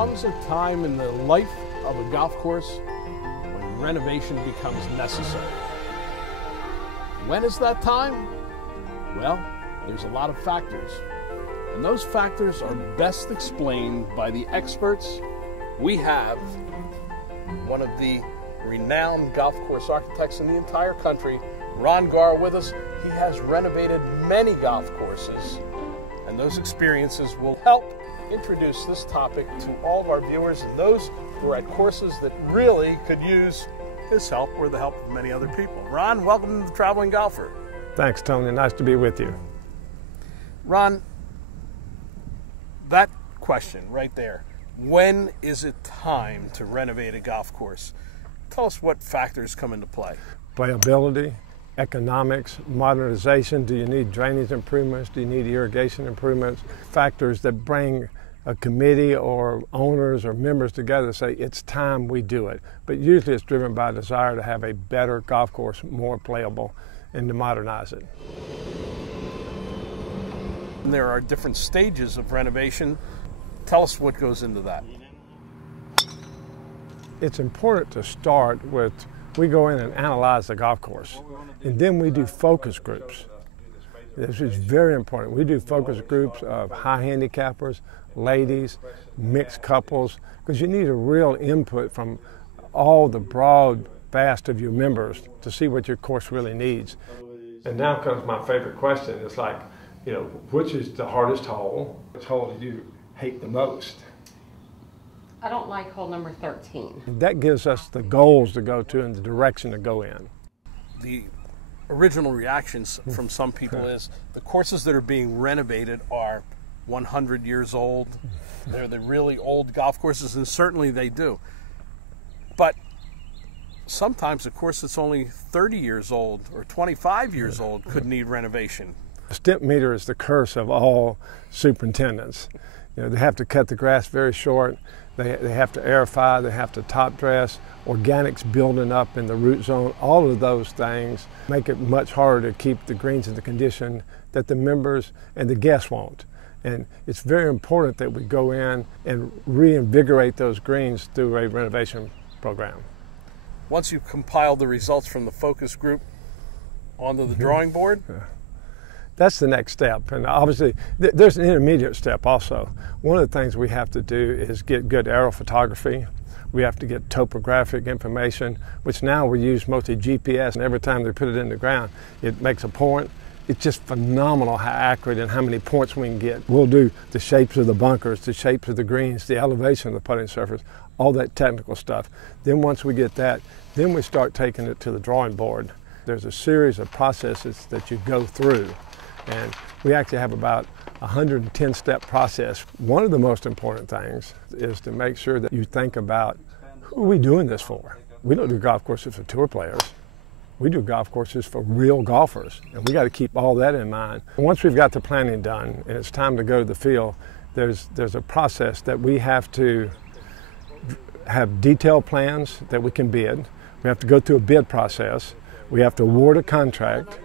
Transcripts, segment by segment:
comes a time in the life of a golf course when renovation becomes necessary. When is that time? Well, there's a lot of factors, and those factors are best explained by the experts. We have one of the renowned golf course architects in the entire country, Ron Garr, with us. He has renovated many golf courses, and those experiences will help introduce this topic to all of our viewers and those who are at courses that really could use his help or the help of many other people. Ron, welcome to the Traveling Golfer. Thanks, Tony. Nice to be with you. Ron, that question right there, when is it time to renovate a golf course? Tell us what factors come into play. Playability, economics, modernization. Do you need drainage improvements? Do you need irrigation improvements? Factors that bring a committee or owners or members together to say it's time we do it. But usually it's driven by a desire to have a better golf course, more playable, and to modernize it. And there are different stages of renovation. Tell us what goes into that. It's important to start with, we go in and analyze the golf course, and then we do focus groups. This is very important. We do focus groups of high handicappers, ladies, mixed couples, because you need a real input from all the broad vast of your members to see what your course really needs. And now comes my favorite question. It's like, you know, which is the hardest hole? Which hole do you hate the most? I don't like hole number 13. That gives us the goals to go to and the direction to go in. The original reactions from some people is the courses that are being renovated are 100 years old. They're the really old golf courses, and certainly they do. But sometimes a course that's only 30 years old or 25 years old could need renovation. The step meter is the curse of all superintendents. You know, they have to cut the grass very short. They have to aerify, they have to top dress, organics building up in the root zone. All of those things make it much harder to keep the greens in the condition that the members and the guests want. And it's very important that we go in and reinvigorate those greens through a renovation program. Once you compile the results from the focus group onto the drawing board? That's the next step, and obviously there's an intermediate step also. One of the things we have to do is get good aerial photography. We have to get topographic information, which now we use mostly GPS, and every time they put it in the ground, it makes a point. It's just phenomenal how accurate and how many points we can get. We'll do the shapes of the bunkers, the shapes of the greens, the elevation of the putting surface, all that technical stuff. Then once we get that, then we start taking it to the drawing board. There's a series of processes that you go through. And we actually have about a 110-step process. One of the most important things is to make sure that you think about, who are we doing this for? We don't do golf courses for tour players. We do golf courses for real golfers, and we got to keep all that in mind. Once we've got the planning done and it's time to go to the field, there's a process that we have to have detailed plans that we can bid. We have to go through a bid process. We have to award a contract.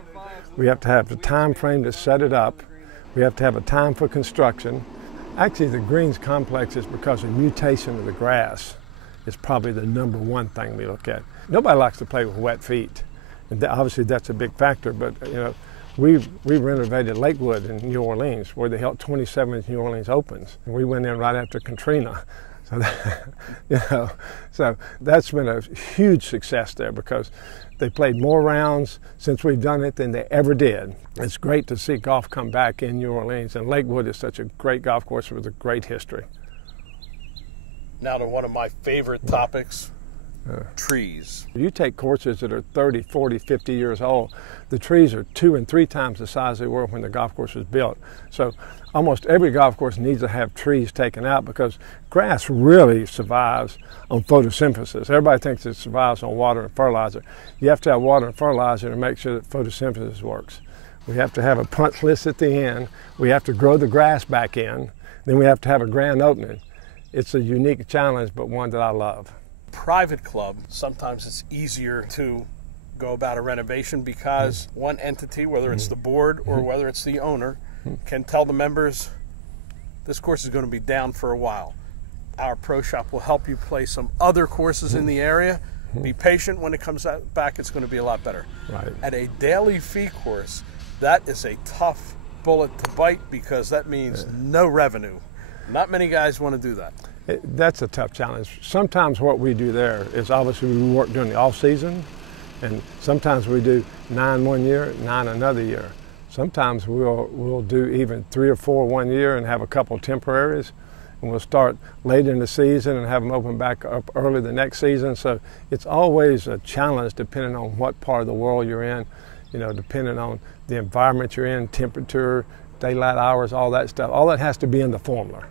We have to have the time frame to set it up. We have to have a time for construction. Actually, the greens complex is because of mutation of the grass. It's probably the number one thing we look at. Nobody likes to play with wet feet. And obviously that's a big factor, but you know, we renovated Lakewood in New Orleans, where they held 27 New Orleans Opens. And we went in right after Katrina. So, so that's been a huge success there, because they played more rounds since we've done it than they ever did. It's great to see golf come back in New Orleans, and Lakewood is such a great golf course with a great history. Now to one of my favorite topics, trees. You take courses that are 30, 40, 50 years old, the trees are 2 and 3 times the size they were when the golf course was built. So almost every golf course needs to have trees taken out, because grass really survives on photosynthesis. Everybody thinks it survives on water and fertilizer. You have to have water and fertilizer to make sure that photosynthesis works. We have to have a punch list at the end. We have to grow the grass back in. Then we have to have a grand opening. It's a unique challenge, but one that I love. Private club, sometimes it's easier to go about a renovation because one entity, whether it's the board or whether it's the owner, can tell the members, this course is going to be down for a while. our pro shop will help you play some other courses in the area. Be patient. When it comes back, it's going to be a lot better. Right. At a daily fee course, that is a tough bullet to bite because that means no revenue. Not many guys want to do that. That's a tough challenge. Sometimes what we do there is obviously we work during the off season, and sometimes we do 9 one year, 9 another year. Sometimes we'll do even 3 or 4 one year and have a couple temporaries, and we'll start late in the season and have them open back up early the next season. So it's always a challenge depending on what part of the world you're in, you know, depending on the environment you're in, temperature, daylight hours, all that stuff. All that has to be in the formula.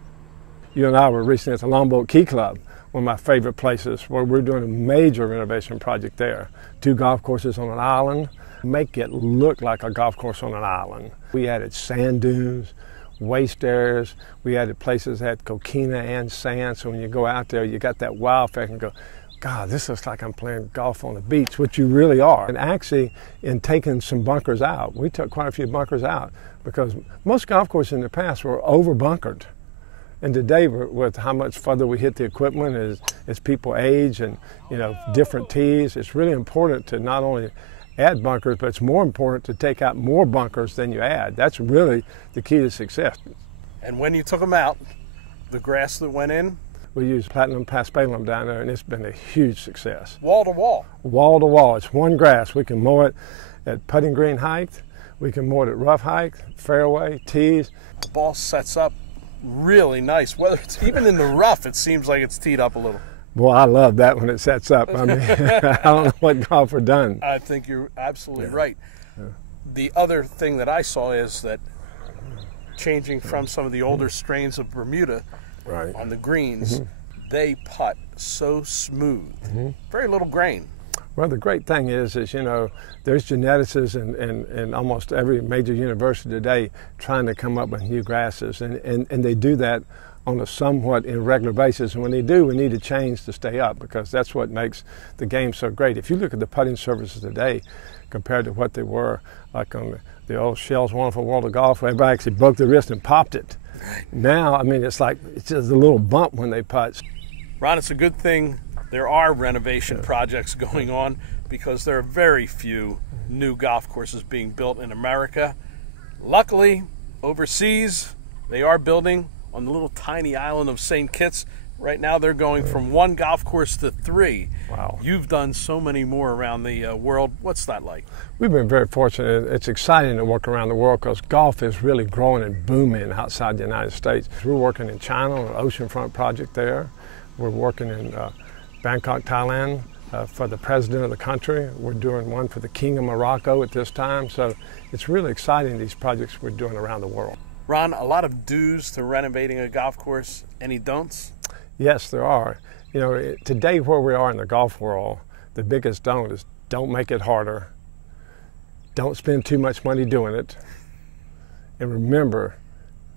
You and I were recently at the Longboat Key Club, one of my favorite places, where we're doing a major renovation project there. 2 golf courses on an island, make it look like a golf course on an island. We added sand dunes, waste areas. We added places that had coquina and sand, so when you go out there, you got that wow effect and go, God, this looks like I'm playing golf on the beach, which you really are. And actually, in taking some bunkers out, we took quite a few bunkers out because most golf courses in the past were over-bunkered. And today, with how much further we hit the equipment as people age and, you know, different tees, it's really important to not only add bunkers, but it's more important to take out more bunkers than you add. That's really the key to success. And when you took them out, the grass that went in? We use platinum paspalum down there, and it's been a huge success. Wall to wall? Wall to wall. It's one grass. We can mow it at putting green height. We can mow it at rough height, fairway, tees. The ball sets up really nice. Whether it's even in the rough, it seems like it's teed up a little. Boy, I love that when it sets up. I mean, I don't know what golfer done. I think you're absolutely right. Yeah. The other thing that I saw is that changing from some of the older strains of Bermuda on the greens, they putt so smooth. Very little grain. Well, the great thing is you know, there's geneticists in almost every major university today trying to come up with new grasses, and they do that on a somewhat irregular basis. And when they do, we need to change to stay up because that's what makes the game so great. If you look at the putting surfaces today compared to what they were like on the old Shell's Wonderful World of Golf, where everybody actually broke their wrist and popped it. Now, I mean, it's like it's just a little bump when they putt. Ron, it's a good thing there are renovation projects going on because there are very few new golf courses being built in America. Luckily, overseas, they are building on the little tiny island of St. Kitts. Right now, they're going from 1 golf course to 3. Wow. You've done so many more around the world. What's that like? We've been very fortunate. It's exciting to work around the world because golf is really growing and booming outside the United States. We're working in China on an oceanfront project there. We're working in Bangkok, Thailand for the president of the country. We're doing one for the King of Morocco at this time. So it's really exciting, these projects we're doing around the world. Ron, a lot of do's to renovating a golf course. Any don'ts? Yes, there are. You know, today where we are in the golf world, the biggest don't is don't make it harder. Don't spend too much money doing it. And remember,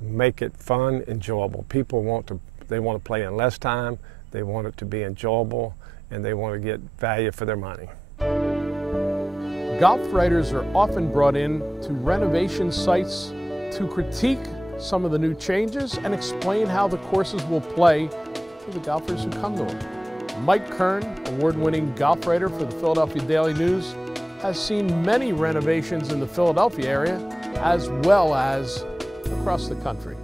make it fun, enjoyable. People want to play in less time, they want it to be enjoyable, and they want to get value for their money. Golf writers are often brought in to renovation sites to critique some of the new changes and explain how the courses will play for the golfers who come to them. Mike Kern, award-winning golf writer for the Philadelphia Daily News, has seen many renovations in the Philadelphia area as well as across the country.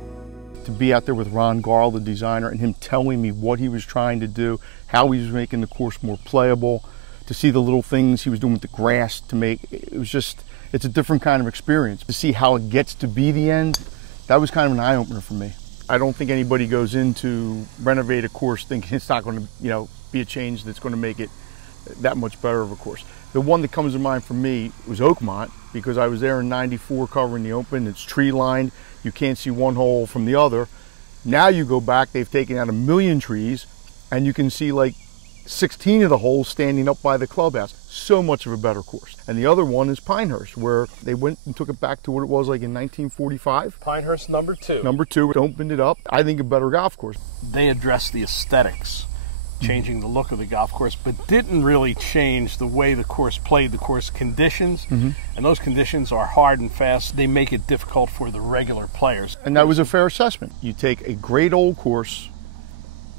To be out there with Ron Garl, the designer, and him telling me what he was trying to do, how he was making the course more playable, to see the little things he was doing with the grass to make, it was just, it's a different kind of experience. To see how it gets to be the end, that was kind of an eye-opener for me. I don't think anybody goes in to renovate a course thinking it's not going to, you know, be a change that's going to make it that much better of a course. The one that comes to mind for me was Oakmont, because I was there in '94 covering the Open. It's tree-lined. You can't see one hole from the other. Now you go back, they've taken out 1 million trees, and you can see like 16 of the holes standing up by the clubhouse. So much of a better course. And the other one is Pinehurst, where they went and took it back to what it was like in 1945. Pinehurst number 2. Number 2, opened it up. I think a better golf course. They addressed the aesthetics, changing the look of the golf course, but didn't really change the way the course played, the course conditions. And those conditions are hard and fast. They make it difficult for the regular players. And that was a fair assessment. You take a great old course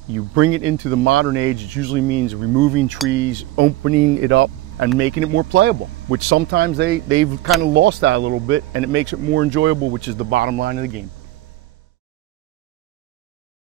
You bring it into the modern age, it usually means removing trees, opening it up, and making it more playable, which sometimes they've kind of lost that a little bit, and it makes it more enjoyable, which is the bottom line of the game.